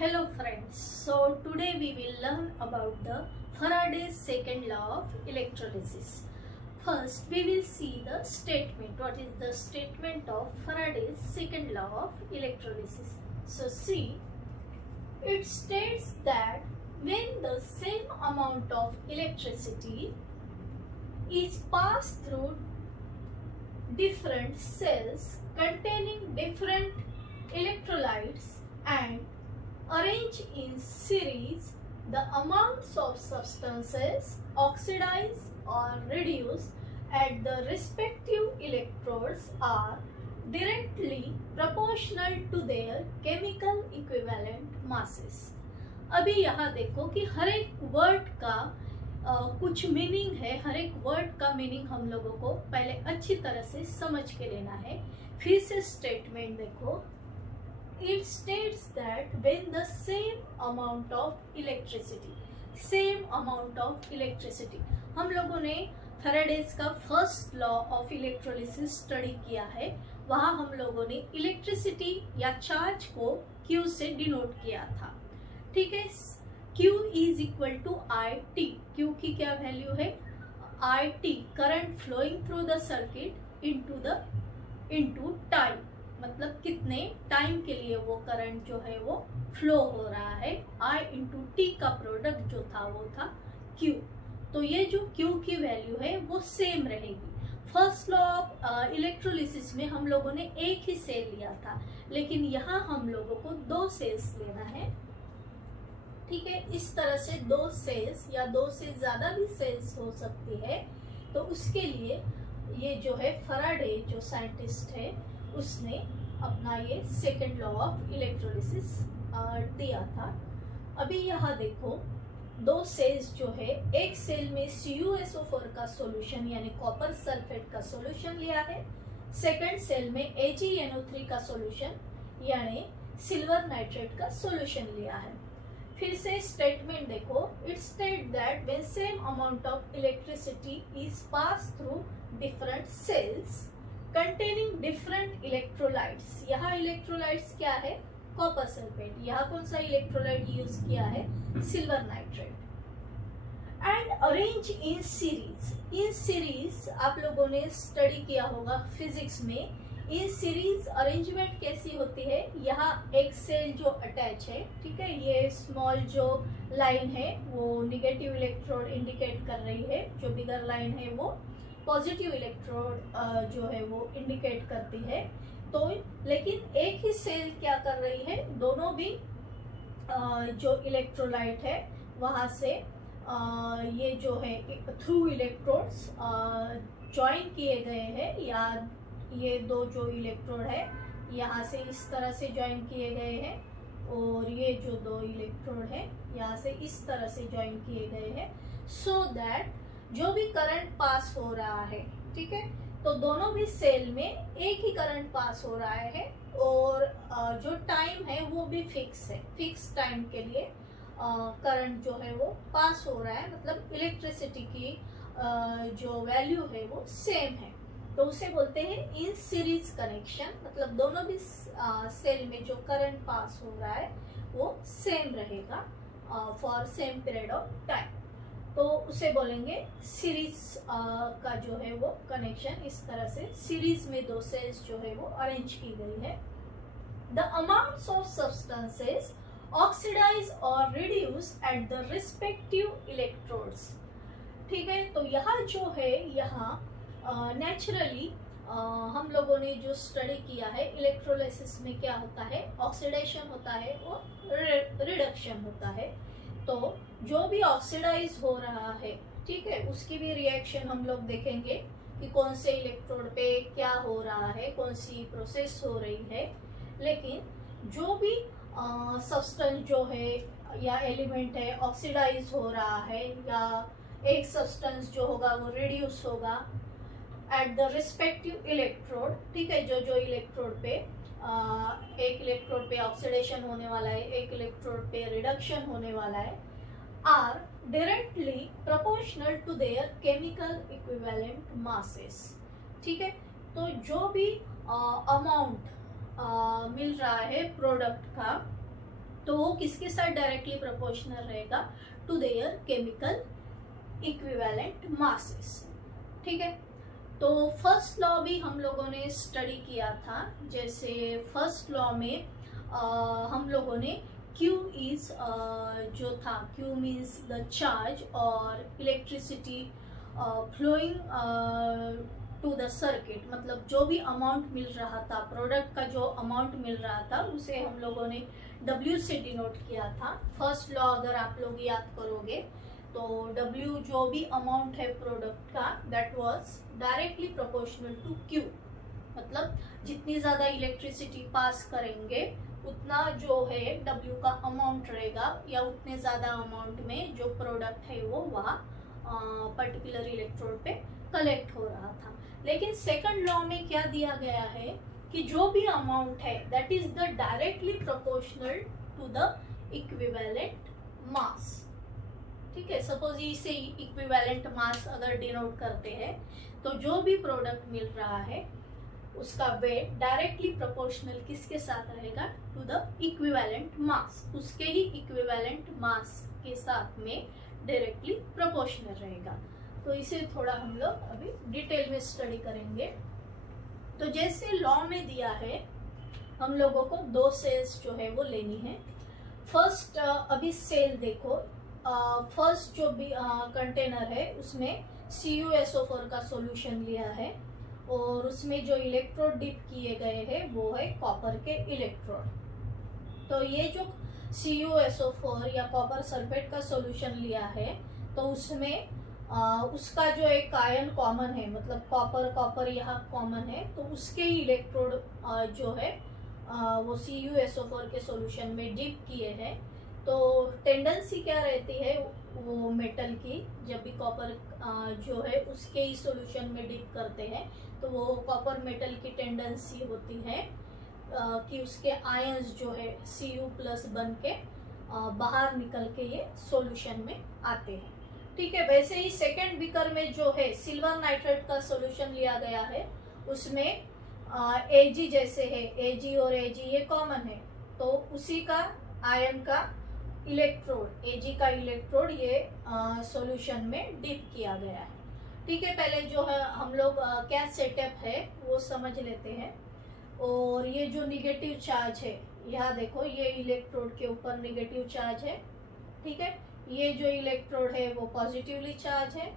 Hello friends, so today we will learn about the Faraday's second law of electrolysis. First we will see the statement. What is the statement of Faraday's second law of electrolysis? So see, it states that when the same amount of electricity is passed through different cells containing different electrolytes and arranged in series, the amounts of substances oxidized or reduced at the respective electrodes are directly proportional to their chemical equivalent masses. अभी यहाँ देखो कि हर एक word का कुछ meaning है, हर एक word का मीनिंग हम लोगों को पहले अच्छी तरह से समझ के लेना है। फिर से स्टेटमेंट देखो, it states that when the same amount of electricity, हम लोगों ने फैराडेज का first law of electrolysis study किया है। वहाँ हम लोगों ने इलेक्ट्रिसिटी या चार्ज को Q से डिनोट किया था, ठीक है। Q is equal to IT। Q की क्या वैल्यू है? IT, current flowing through the circuit into time, मतलब कितने टाइम के लिए वो करंट जो है वो फ्लो हो रहा है। I इंटू टी का प्रोडक्ट जो था वो था Q। तो ये जो Q की वैल्यू है वो सेम रहेगी। फर्स्ट लॉ ऑफ इलेक्ट्रोलिसिस में हम लोगों ने एक ही सेल लिया था, लेकिन यहाँ हम लोगों को दो सेल्स लेना है, ठीक है। इस तरह से दो सेल्स या दो से ज्यादा भी सेल्स हो सकती है। तो उसके लिए ये जो है फैराडे जो साइंटिस्ट है उसने अपना ये सेकेंड लॉ ऑफ इलेक्ट्रोलिसिस दिया था। अभी यहाँ देखो, दो सेल्स जो है, एक सेल में CuSO4 का सॉल्यूशन यानी कॉपर सल्फेट का सॉल्यूशन लिया है, सेकंड सेल में AgNO3 का सॉल्यूशन यानी सिल्वर नाइट्रेट का सॉल्यूशन लिया है। फिर से स्टेटमेंट देखो, it state that when same amount of electricity is pass through different cells containing different electrolytes. यहाँ इलेक्ट्रोलाइट्स क्या है? Copper sulphate. यहाँ कौन सा इलेक्ट्रोलाइट यूज किया है? Silver nitrate. And arrange in series. In series आप लोगों ने स्टडी किया होगा फिजिक्स में। इन सीरीज अरेंजमेंट कैसी होती है? यहाँ एक सेल जो अटैच है, ठीक है, ये स्मॉल जो लाइन है वो निगेटिव इलेक्ट्रोड इंडिकेट कर रही है, जो बिगर लाइन है वो पॉजिटिव इलेक्ट्रोड जो है वो इंडिकेट करती है। तो लेकिन एक ही सेल क्या कर रही है? दोनों भी जो इलेक्ट्रोलाइट है वहां से ये जो है थ्रू इलेक्ट्रोड्स ज्वाइन किए गए हैं, या ये दो जो इलेक्ट्रोड है यहाँ से इस तरह से ज्वाइन किए गए हैं, और ये जो दो इलेक्ट्रोड है यहाँ से इस तरह से ज्वाइन किए गए हैं, सो दैट जो भी करंट पास हो रहा है, ठीक है, तो दोनों भी सेल में एक ही करंट पास हो रहा है, और जो टाइम है वो भी फिक्स है। फिक्स टाइम के लिए करंट जो है वो पास हो रहा है, मतलब इलेक्ट्रिसिटी की जो वैल्यू है वो सेम है। तो उसे बोलते हैं इन सीरीज कनेक्शन, मतलब दोनों भी सेल में जो करंट पास हो रहा है वो सेम रहेगा for same period of time. तो उसे बोलेंगे सीरीज का जो है वो कनेक्शन। इस तरह से सीरीज में दो सेल्स जो है वो अरेंज की गई है। The amounts of substances oxidize और reduce at the respective electrodes, ठीक है। तो यहाँ जो है, यहाँ नेचुरली हम लोगों ने जो स्टडी किया है, इलेक्ट्रोलाइसिस में क्या होता है? ऑक्सीडेशन होता है और रिडक्शन होता है। तो जो भी ऑक्सीडाइज हो रहा है, ठीक है, उसकी भी रिएक्शन हम लोग देखेंगे कि कौन से इलेक्ट्रोड पे क्या हो रहा है, कौन सी प्रोसेस हो रही है। लेकिन जो भी सब्सटेंस जो है या एलिमेंट है ऑक्सीडाइज हो रहा है, या एक सब्सटेंस जो होगा वो रिड्यूस होगा एट द रिस्पेक्टिव इलेक्ट्रोड, ठीक है, जो इलेक्ट्रोड पे एक इलेक्ट्रोड पे ऑक्सीडेशन होने वाला है, एक इलेक्ट्रोड पे रिडक्शन होने वाला है, are directly proportional to their chemical equivalent masses, ठीक है। तो जो भी अमाउंट मिल रहा है प्रोडक्ट का, तो वो किसके साथ डायरेक्टली प्रोपोर्शनल रहेगा? To their chemical equivalent masses. ठीक है, तो फर्स्ट लॉ भी हम लोगों ने स्टडी किया था। जैसे फर्स्ट लॉ में हम लोगों ने Q इज जो था, Q मीन्स द चार्ज और electricity flowing to the circuit, मतलब जो भी अमाउंट मिल रहा था, प्रोडक्ट का जो अमाउंट मिल रहा था उसे हम लोगों ने W से डिनोट किया था। फर्स्ट लॉ अगर आप लोग याद करोगे तो W जो भी अमाउंट है प्रोडक्ट का, that was directly proportional to Q, मतलब जितनी ज़्यादा इलेक्ट्रिसिटी पास करेंगे उतना जो है W का अमाउंट रहेगा, या उतने ज़्यादा अमाउंट में जो प्रोडक्ट है वो वहाँ पर्टिकुलर इलेक्ट्रोड पे कलेक्ट हो रहा था। लेकिन सेकंड लॉ में क्या दिया गया है कि जो भी अमाउंट है that is the directly proportional to the equivalent mass. ठीक है, सपोज इसे इक्विवेलेंट मास अगर डिनोट करते हैं तो जो भी प्रोडक्ट मिल रहा है उसका वेट डायरेक्टली प्रोपोर्शनल किसके साथ रहेगा? टू द इक्विवेलेंट मास, उसके ही इक्विवेलेंट मास के साथ में डायरेक्टली प्रोपोर्शनल रहेगा। तो इसे थोड़ा हम लोग अभी डिटेल में स्टडी करेंगे। तो जैसे लॉ में दिया है हम लोगों को दो सेल्स जो है वो लेनी है। फर्स्ट अभी सेल देखो, फर्स्ट जो भी कंटेनर है उसमें CuSO4 का सॉल्यूशन लिया है और उसमें जो इलेक्ट्रोड डिप किए गए हैं वो है कॉपर के इलेक्ट्रोड। तो ये जो CuSO4 या कॉपर सल्फेट का सॉल्यूशन लिया है तो उसमें उसका जो एक आयन कॉमन है, मतलब कॉपर यहाँ कॉमन है, तो उसके ही इलेक्ट्रोड जो है वो CuSO4 के सॉल्यूशन में डिप किए हैं। तो टेंडेंसी क्या रहती है वो मेटल की, जब भी कॉपर जो है उसके ही सॉल्यूशन में डिप करते हैं तो वो कॉपर मेटल की टेंडेंसी होती है कि उसके आयंस जो है Cu+ बन के बाहर निकल के ये सॉल्यूशन में आते हैं। ठीक है, वैसे ही सेकेंड बीकर में जो है सिल्वर नाइट्रेट का सॉल्यूशन लिया गया है उसमें Ag जैसे है, Ag और Ag ये कॉमन है, तो उसी का आयन का इलेक्ट्रोड, Ag का इलेक्ट्रोड ये सॉल्यूशन में डिप किया गया है। ठीक है, पहले जो है हम लोग क्या सेटअप है वो समझ लेते हैं। और ये जो निगेटिव चार्ज है, यहाँ देखो ये इलेक्ट्रोड के ऊपर निगेटिव चार्ज है। ठीक है, ये जो इलेक्ट्रोड है वो पॉजिटिवली चार्ज है।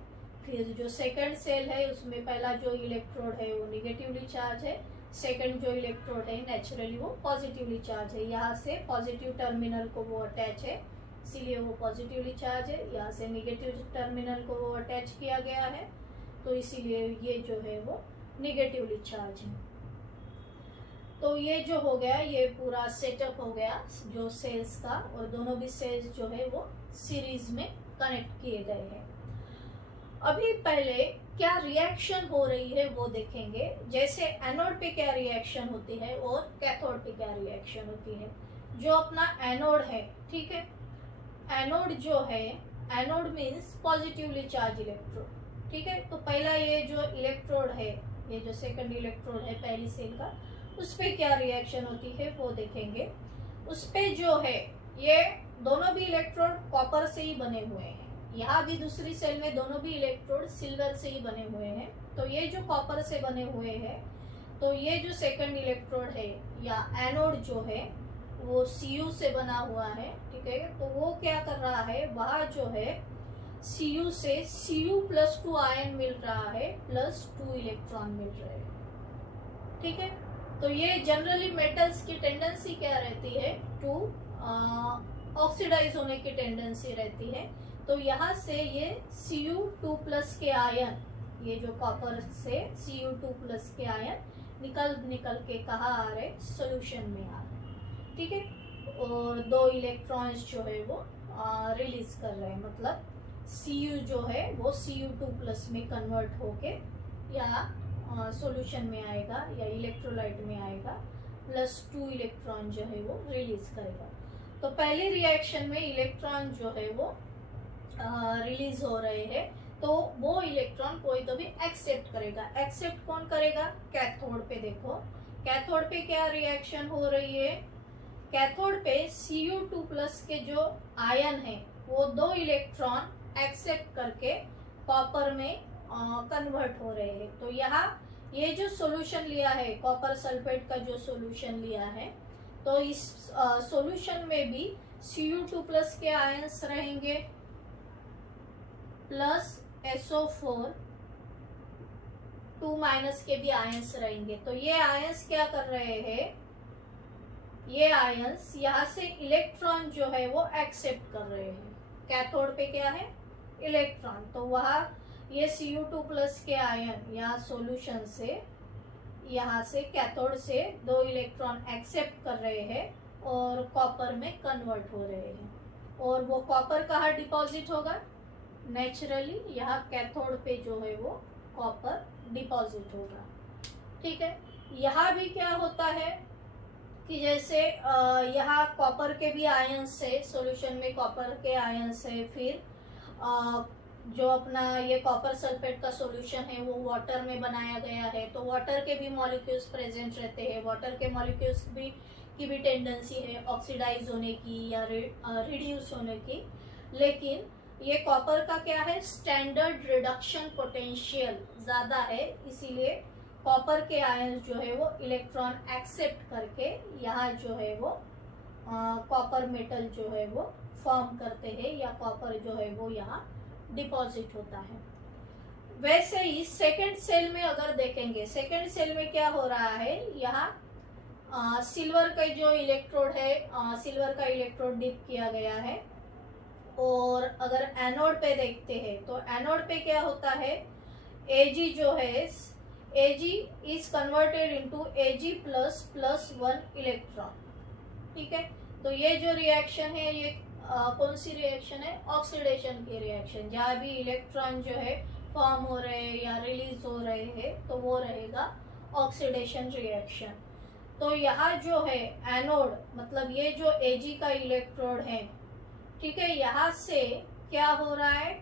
फिर जो सेकंड सेल है उसमें पहला जो इलेक्ट्रोड है वो निगेटिवली चार्ज है, सेकंड जो इलेक्ट्रोड है नेचुरली वो पॉजिटिवली चार्ज है। यहाँ से पॉजिटिव टर्मिनल को वो अटैच है इसीलिए वो पॉजिटिवली चार्ज है, यहाँ से निगेटिव टर्मिनल को वो अटैच किया गया है तो इसीलिए ये जो है वो निगेटिवली चार्ज है। तो ये जो हो गया, ये पूरा सेटअप हो गया जो सेल्स का, और दोनों भी सेल्स जो है वो सीरीज में कनेक्ट किए गए हैं। अभी पहले क्या रिएक्शन हो रही है वो देखेंगे। जैसे एनोड पे क्या रिएक्शन होती है और कैथोड पे क्या रिएक्शन होती है। जो अपना एनोड है, ठीक है, एनोड जो है, anode means positively charge electrode. ठीक है, तो पहला ये जो इलेक्ट्रोड है, ये जो सेकंड इलेक्ट्रोड है पहली सेल का, उस पे क्या रिएक्शन होती है वो देखेंगे। उस पे जो है ये दोनों भी इलेक्ट्रोड कॉपर से ही बने हुए हैं, यहाँ भी दूसरी सेल में दोनों भी इलेक्ट्रोड सिल्वर से ही बने हुए हैं। तो ये जो कॉपर से बने हुए हैं, तो ये जो सेकंड इलेक्ट्रोड है या एनोड जो है वो Cu से बना हुआ है। ठीक है, तो वो क्या कर रहा है, वहाँ जो है Cu से Cu+2 आयन मिल रहा है, +2 इलेक्ट्रॉन मिल रहे हैं। ठीक है, तो ये जनरली मेटल्स की टेंडेंसी क्या रहती है, टू ऑक्सीडाइज होने की टेंडेंसी रहती है। तो यहाँ से ये Cu2+ के आयन, ये जो कॉपर से Cu2+ के आयन निकल के कहाँ आ रहे, सोल्यूशन में आ रहे। ठीक है, और दो इलेक्ट्रॉन्स जो है वो रिलीज कर रहे हैं, मतलब Cu जो है वो Cu2+ में कन्वर्ट होके या सॉल्यूशन में आएगा या इलेक्ट्रोलाइट में आएगा, +2 इलेक्ट्रॉन जो है वो रिलीज करेगा। तो पहले रिएक्शन में इलेक्ट्रॉन जो है वो रिलीज हो रहे हैं, तो वो इलेक्ट्रॉन कोई तो भी एक्सेप्ट करेगा। एक्सेप्ट कौन करेगा, कैथोड पे देखो, कैथोड पे क्या रिएक्शन हो रही है, कैथोड पे Cu2+ के जो आयन है वो 2 इलेक्ट्रॉन एक्सेप्ट करके कॉपर में कन्वर्ट हो रहे हैं। तो यहाँ ये जो सॉल्यूशन लिया है, कॉपर सल्फेट का जो सॉल्यूशन लिया है, तो इस सॉल्यूशन में भी Cu2+ के आयंस रहेंगे प्लस SO4 2- के भी आयंस रहेंगे। तो ये आयंस क्या कर रहे हैं, ये आयंस यहाँ से इलेक्ट्रॉन जो है वो एक्सेप्ट कर रहे हैं। कैथोड पे क्या है, इलेक्ट्रॉन, तो वहाँ ये Cu2+ के आयन यहाँ सॉल्यूशन से, यहाँ से कैथोड से 2 इलेक्ट्रॉन एक्सेप्ट कर रहे हैं और कॉपर में कन्वर्ट हो रहे हैं। और वो कॉपर कहाँ डिपॉजिट होगा, नेचुरली यहाँ कैथोड पे जो है वो कॉपर डिपॉजिट होगा। ठीक है, यहाँ भी क्या होता है कि जैसे यहाँ कॉपर के भी आयन से, सॉल्यूशन में कॉपर के आयन से, फिर जो अपना ये कॉपर सल्फेट का सॉल्यूशन है वो वाटर में बनाया गया है, तो वाटर के भी मॉलिक्यूल्स प्रेजेंट रहते हैं। वाटर के मॉलिक्यूल्स की भी टेंडेंसी है ऑक्सीडाइज होने की या रिड्यूस होने की, लेकिन ये कॉपर का क्या है, स्टैंडर्ड रिडक्शन पोटेंशियल ज़्यादा है, इसीलिए कॉपर के आयन जो है वो इलेक्ट्रॉन एक्सेप्ट करके यहाँ जो है वो कॉपर मेटल जो है वो फॉर्म करते हैं, या कॉपर जो है वो यहाँ डिपॉजिट होता है। वैसे ही सेकेंड सेल में अगर देखेंगे, सेकेंड सेल में क्या हो रहा है, यहाँ सिल्वर का जो इलेक्ट्रोड है, सिल्वर का इलेक्ट्रोड डिप किया गया है। और अगर एनोड पे देखते हैं तो एनोड पे क्या होता है, Ag जो है, Ag is converted into Ag++1 electron. ठीक है, तो ये जो रिएक्शन है ये कौन सी रिएक्शन है, ऑक्सीडेशन की रिएक्शन। जहाँ भी इलेक्ट्रॉन जो है फॉर्म हो रहे हैं या रिलीज हो रहे हैं तो वो रहेगा ऑक्सीडेशन रिएक्शन। तो यहाँ जो है एनोड, मतलब ये जो Ag का इलेक्ट्रोड है, ठीक है, यहाँ से क्या हो रहा है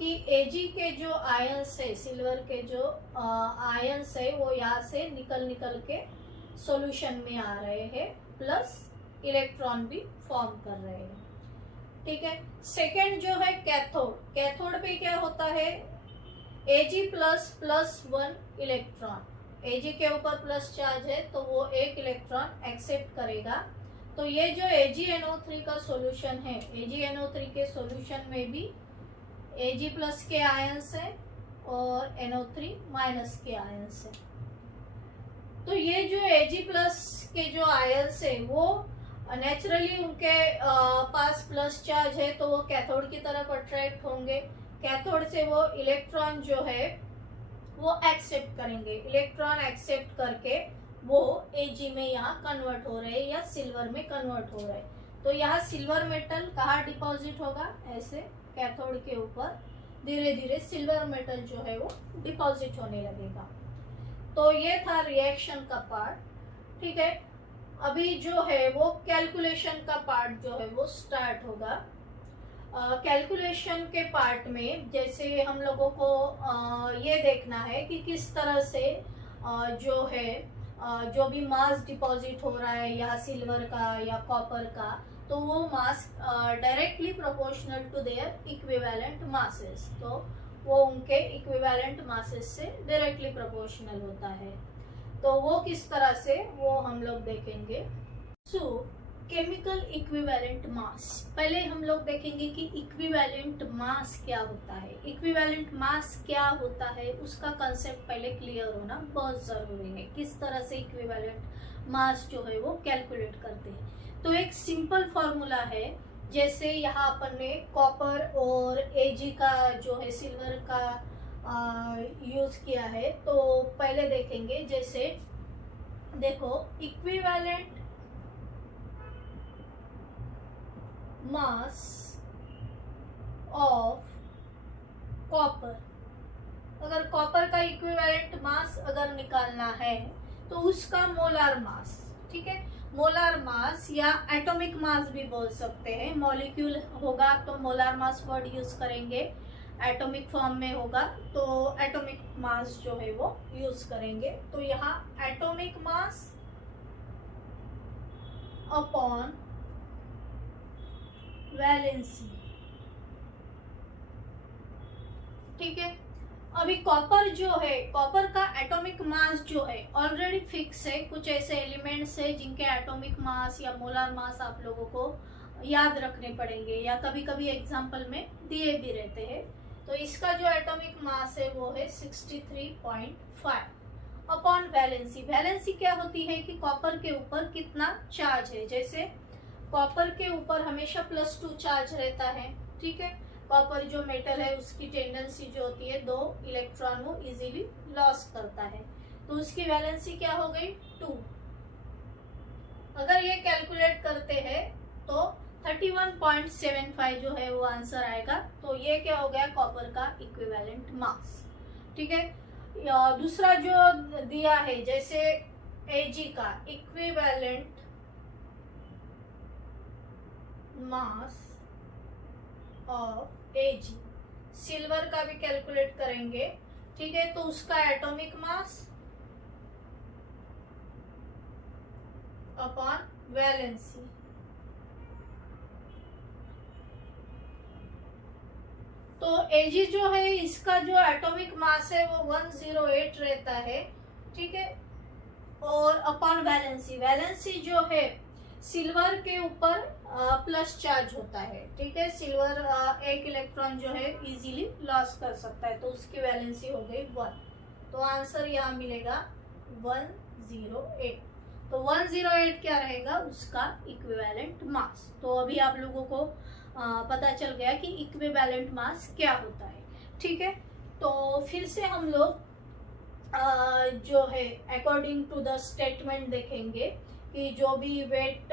कि Ag के जो आयंस है, सिल्वर के जो आयंस है, वो यहाँ से निकल के सॉल्यूशन में आ रहे हैं, प्लस इलेक्ट्रॉन भी फॉर्म कर रहे हैं। ठीक है, सेकेंड जो है कैथोड, कैथोड पे क्या होता है, Ag++1 इलेक्ट्रॉन, Ag के ऊपर प्लस चार्ज है तो वो 1 इलेक्ट्रॉन एक्सेप्ट करेगा। तो ये जो AgNO3 का सॉल्यूशन है, AgNO3 के सॉल्यूशन में भी Ag+ के आयंस है और NO3- के आयंस है। तो ये जो Ag+ के जो आयंस है वो नेचुरली उनके पास प्लस चार्ज है, तो वो कैथोड की तरफ अट्रैक्ट होंगे। कैथोड से वो इलेक्ट्रॉन जो है वो एक्सेप्ट करेंगे, इलेक्ट्रॉन एक्सेप्ट करके वो Ag में यहाँ कन्वर्ट हो रहे हैं या सिल्वर में कन्वर्ट हो रहे हैं। तो यहाँ सिल्वर मेटल कहाँ डिपॉजिट होगा, ऐसे कैथोड के ऊपर धीरे धीरे सिल्वर मेटल जो है वो डिपॉजिट होने लगेगा। तो ये था रिएक्शन का पार्ट। ठीक है, अभी जो है वो कैलकुलेशन का पार्ट जो है वो स्टार्ट होगा। कैलकुलेशन के पार्ट में जैसे हम लोगों को ये देखना है कि किस तरह से जो है जो भी मास डिपॉजिट हो रहा है या सिल्वर का या कॉपर का, तो वो mass directly proportional to their equivalent masses, तो वो उनके इक्विवेलेंट मासेस से डायरेक्टली प्रोपोर्शनल होता है। तो वो किस तरह से वो हम लोग देखेंगे। सो केमिकल इक्विवेलेंट मास, पहले हम लोग देखेंगे कि इक्विवेलेंट मास क्या होता है। इक्विवेलेंट मास क्या होता है उसका कंसेप्ट पहले क्लियर होना बहुत जरूरी है, किस तरह से इक्विवेलेंट मास जो है वो कैलकुलेट करते हैं। तो एक सिंपल फॉर्मूला है, जैसे यहाँ अपन ने कॉपर और Ag का जो है सिल्वर का यूज किया है, तो पहले देखेंगे। जैसे देखो, इक्विवेलेंट मास ऑफ कॉपर, अगर कॉपर का इक्विवेलेंट मास अगर निकालना है तो उसका मोलार मास, ठीक है, मोलार मास या एटॉमिक मास भी बोल सकते हैं। मॉलिक्यूल होगा तो मोलार मास वर्ड यूज करेंगे, एटॉमिक फॉर्म में होगा तो एटॉमिक मास जो है वो यूज करेंगे। तो यहाँ एटॉमिक मास अपॉन वैलेंसी। ठीक है, अभी कॉपर जो है, कॉपर का एटॉमिक मास जो है ऑलरेडी फिक्स है। कुछ ऐसे एलिमेंट्स है जिनके एटॉमिक मास या मोलर मास आप लोगों को याद रखने पड़ेंगे या कभी कभी एग्जाम्पल में दिए भी रहते हैं। तो इसका जो एटॉमिक मास है वो है 63.5 अपॉन वैलेंसी। वैलेंसी क्या होती है कि कॉपर के ऊपर कितना चार्ज है। जैसे कॉपर के ऊपर हमेशा +2 चार्ज रहता है। ठीक है, कॉपर जो मेटल है उसकी टेंडेंसी जो होती है 2 इलेक्ट्रॉन वो इजीली लॉस करता है, तो उसकी वैलेंसी क्या हो गई 2। अगर ये कैलकुलेट करते हैं तो 31.75 जो है वो आंसर आएगा। तो ये क्या हो गया कॉपर का इक्विवेलेंट मास। ठीक है, दूसरा जो दिया है जैसे Ag का equivalent mass of Ag, silver का भी कैलकुलेट करेंगे। ठीक है, तो उसका एटॉमिक मास अपॉन वैलेंसी। तो Ag जो है इसका जो एटॉमिक मास है वो 108 रहता है। ठीक है, और अपॉन वैलेंसी, वैलेंसी जो है सिल्वर के ऊपर प्लस चार्ज होता है। ठीक है, सिल्वर 1 इलेक्ट्रॉन जो है इजीली लॉस कर सकता है, तो उसकी वैलेंसी हो गई 1। तो आंसर यहाँ मिलेगा 108। तो 108 क्या रहेगा उसका इक्विवेलेंट मास। तो अभी आप लोगों को पता चल गया कि इक्विवेलेंट मास क्या होता है। ठीक है, तो फिर से हम लोग जो है अकॉर्डिंग टू द स्टेटमेंट देखेंगे कि जो भी वेट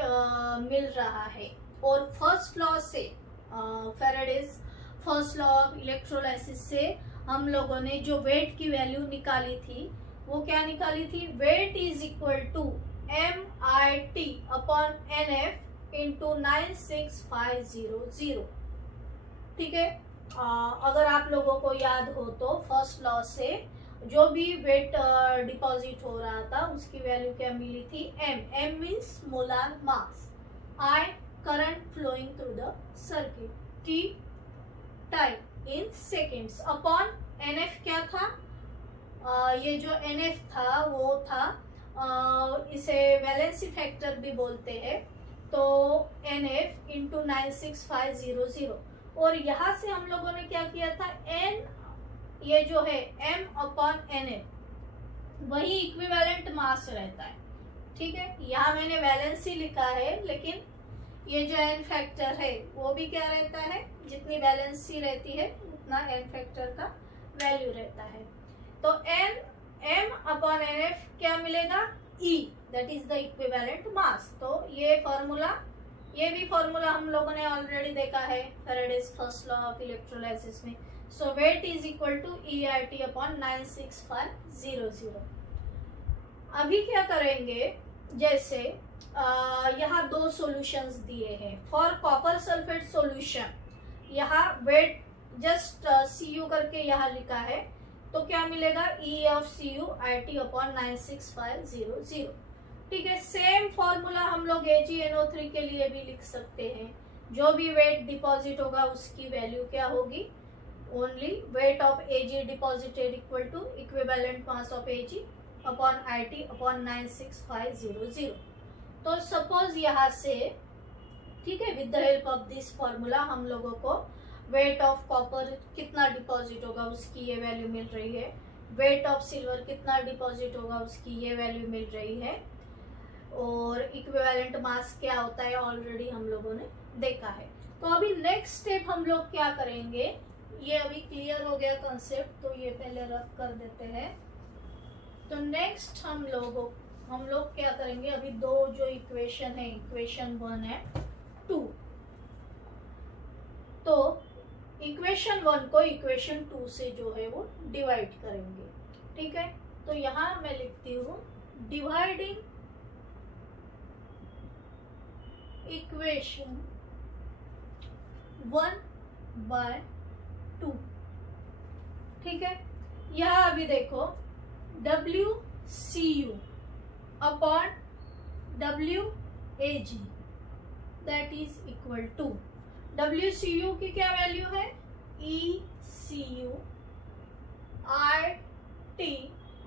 मिल रहा है, और फर्स्ट लॉ से Faraday's first law of electrolysis से हम लोगों ने जो वेट की वैल्यू निकाली थी वो क्या निकाली थी, weight is equal to MIT upon NF into 96500। ठीक है, अगर आप लोगों को याद हो तो फर्स्ट लॉ से जो भी वेट डिपॉजिट हो रहा था उसकी वैल्यू क्या मिली थी, M means molar mass, I current flowing through the circuit, T time in seconds, upon NF क्या था, ये जो NF था वो था इसे वैलेंसी फैक्टर भी बोलते हैं, तो NF इंटू 96500। और यहाँ से हम लोगों ने क्या किया था, N ये जो है M अपॉन NF वही इक्विवेलेंट मास रहता है। ठीक है, यहाँ मैंने वैलेंसी लिखा है लेकिन ये जो N फैक्टर है वो भी क्या रहता है, जितनी वैलेंसी रहती है उतना N फैक्टर का वैल्यू रहता है। तो M अपॉन NF क्या मिलेगा, E, that is the equivalent मास। तो ये भी फॉर्मूला हम लोगों ने ऑलरेडी देखा है Faraday's first law of electrolysis में। So weight is equal to EIT upon 96500। अभी क्या करेंगे, जैसे यहाँ 2 सॉल्यूशंस दिए हैं फॉर कॉपर सल्फेट सॉल्यूशन, यहाँ वेट जस्ट Cu करके यहाँ लिखा है, तो क्या मिलेगा E ऑफ CuIT अपॉन 96500। ठीक है, सेम फॉर्मूला हम लोग AgNO3 के लिए भी लिख सकते हैं। जो भी वेट डिपॉजिट होगा उसकी वैल्यू क्या होगी, only weight of Ag deposited equal to equivalent mass of Ag upon IT upon 96500। तो सपोज यहाँ से, ठीक है, with the help of this formula हम लोगों को वेट ऑफ कॉपर कितना डिपॉजिट होगा उसकी ये वैल्यू मिल रही है, वेट ऑफ सिल्वर कितना डिपॉजिट होगा उसकी ये वैल्यू मिल रही है, और इक्विवेलेंट मास क्या होता है ऑलरेडी हम लोगों ने देखा है। तो अभी नेक्स्ट स्टेप हम लोग क्या करेंगे, ये अभी क्लियर हो गया कंसेप्ट, तो ये पहले रख कर देते हैं। तो नेक्स्ट हम लोग क्या करेंगे, अभी 2 जो इक्वेशन है, इक्वेशन 1 है 2, तो इक्वेशन 1 को इक्वेशन 2 से जो है वो डिवाइड करेंगे। ठीक है, तो यहाँ मैं लिखती हूँ डिवाइडिंग इक्वेशन 1 बाय 2। ठीक है, यहाँ अभी देखो WCU upon W Ag that is equal to WCU की क्या वैल्यू है, ECU RT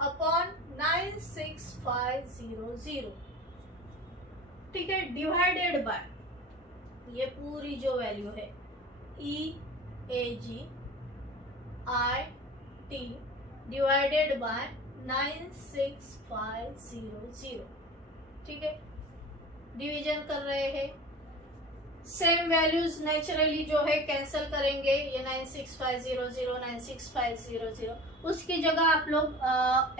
अपॉन 96500, ठीक है, डिवाइडेड बाय ये पूरी जो वैल्यू है EAG RT डिवाइडेड बाय 96500, ठीक है, डिवीजन कर रहे हैं, सेम वैल्यूज नेचुरली जो है कैंसिल करेंगे, ये 96500 96500, उसकी जगह आप लोग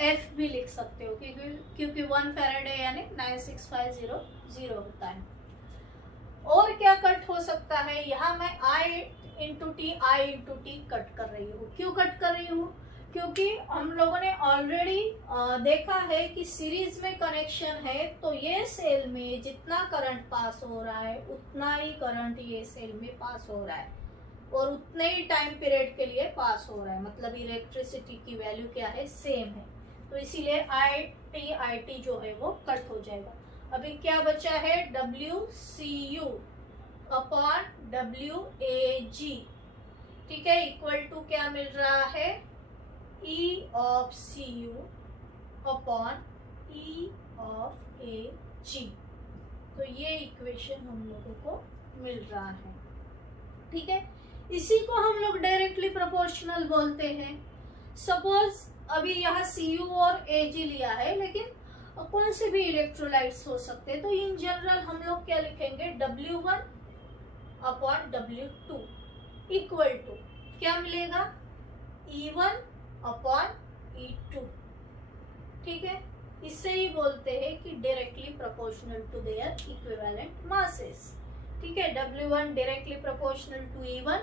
F भी लिख सकते हो क्योंकि 1 फैराडे यानी 96500 होता है। और क्या कट हो सकता है, यहाँ मैं I इंटू टी कट कर रही हूँ। क्यों कट कर रही हूँ, क्योंकि हम लोगों ने ऑलरेडी देखा है कि सीरीज में कनेक्शन है, तो ये सेल में जितना करंट पास हो रहा है उतना ही करंट ये सेल में पास हो रहा है और उतने ही टाइम पीरियड के लिए पास हो रहा है, मतलब इलेक्ट्रिसिटी की वैल्यू क्या है, सेम है, तो इसीलिए I T जो है वो कट हो जाएगा। अभी क्या बचा है, WCU अपॉन WAG, ठीक है, इक्वल टू क्या मिल रहा है, E of CU upon E of AG, तो ये इक्वेशन हम लोगों को मिल रहा है, ठीक है। इसी को हम लोग डायरेक्टली प्रोपोर्शनल बोलते हैं। सपोज अभी यहाँ CU और AG लिया है, लेकिन कौन से भी इलेक्ट्रोलाइट्स हो सकते हैं, तो इन जनरल हम लोग क्या लिखेंगे, W1 upon W2 equal to क्या मिलेगा, E1 अपॉन E2, ठीक है। इससे ही बोलते हैं कि directly proportional to their equivalent masses, ठीक है। W1 directly proportional to E1,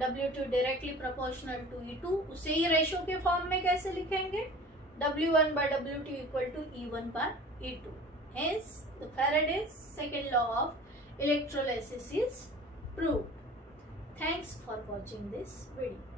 W2 directly proportional to E2, उसे ही रेशो के फॉर्म में कैसे लिखेंगे, W1 by W2 equal to E1 by E2. Hence, the Faraday's second law of electrolysis is proved. Thanks for watching this video.